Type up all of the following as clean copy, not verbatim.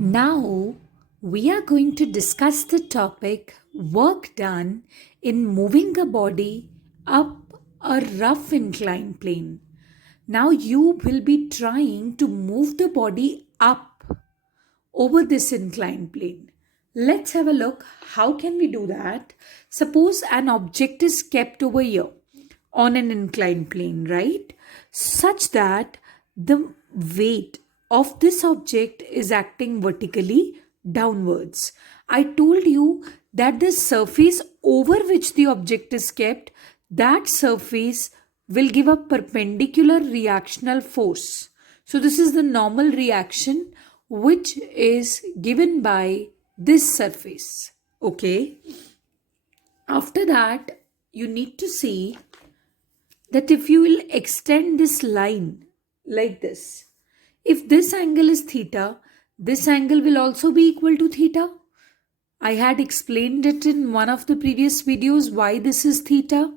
Now, we are going to discuss the topic work done in moving a body up a rough inclined plane. Now, you will be trying to move the body up over this inclined plane. Let's have a look. How can we do that? Suppose an object is kept over here on an inclined plane, right? Such that the weight of this object is acting vertically downwards. I told you that the surface over which the object is kept, that surface will give a perpendicular reactional force. So this is the normal reaction which is given by this surface. Okay. After that, you need to see that if you will extend this line like this, if this angle is theta, this angle will also be equal to theta. I had explained it in one of the previous videos why this is theta.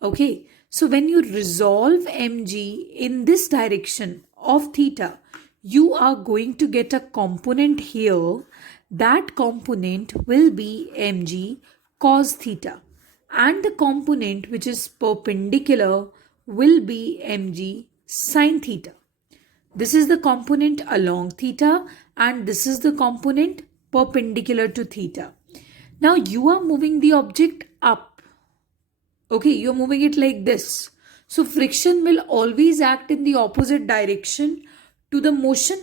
Okay, so when you resolve mg in this direction of theta, you are going to get a component here. That component will be mg cos theta, and the component which is perpendicular will be mg sin theta. This is the component along theta and this is the component perpendicular to theta. Now you are moving the object up. Okay, you are moving it like this. So friction will always act in the opposite direction to the motion.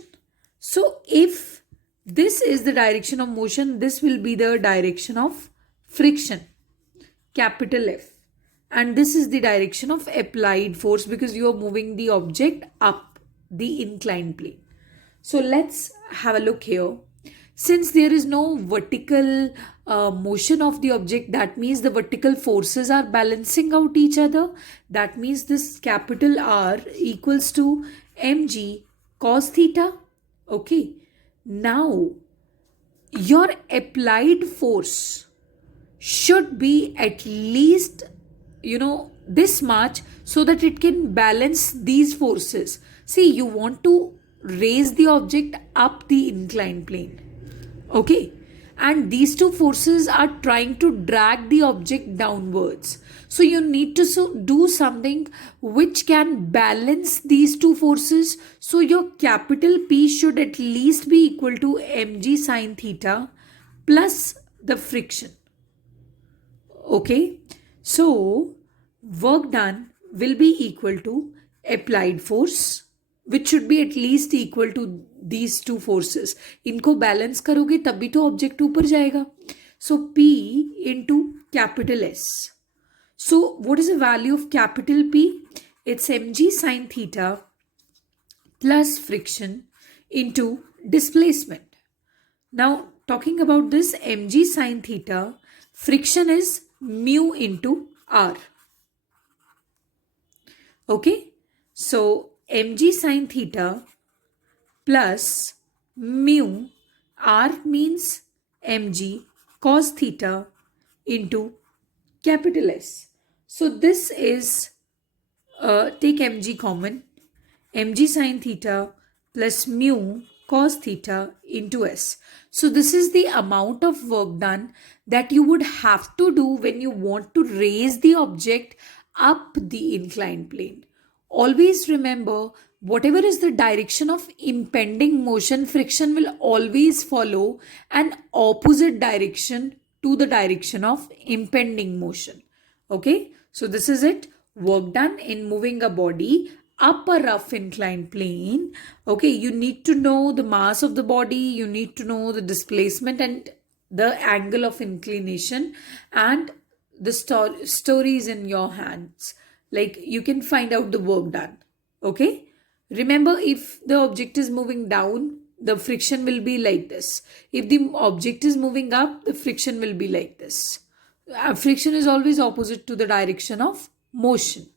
So if this is the direction of motion, this will be the direction of friction, capital F. And this is the direction of applied force because you are moving the object up the inclined plane. So let's have a look here. Since there is no vertical motion of the object, that means the vertical forces are balancing out each other. That means this capital R equals to mg cos theta. Okay. Now, your applied force should be at least, this much so that it can balance these forces. See, you want to raise the object up the inclined plane. Okay. And these two forces are trying to drag the object downwards. So you need to do something which can balance these two forces. So your capital P should at least be equal to mg sin theta plus the friction. Okay. So work done will be equal to applied force, which should be at least equal to these two forces. इनको balance करोगे तभी तो object ऊपर जाएगा. So P into capital S. So what is the value of capital P? It's mg sin theta plus friction into displacement. Now talking about this mg sin theta, friction is mu into R. Okay. So mg sin theta plus mu, R means mg cos theta into capital S. So this is, take mg common, mg sin theta plus mu cos theta into S. So this is the amount of work done that you would have to do when you want to raise the object up the inclined plane. Always remember, whatever is the direction of impending motion, friction will always follow an opposite direction to the direction of impending motion. Okay, so this is it. Work done in moving a body up a rough inclined plane. Okay, you need to know the mass of the body, you need to know the displacement and the angle of inclination, and the story is in your hands. Like, you can find out the work done. Okay. Remember, if the object is moving down, the friction will be like this. If the object is moving up, the friction will be like this. Friction is always opposite to the direction of motion.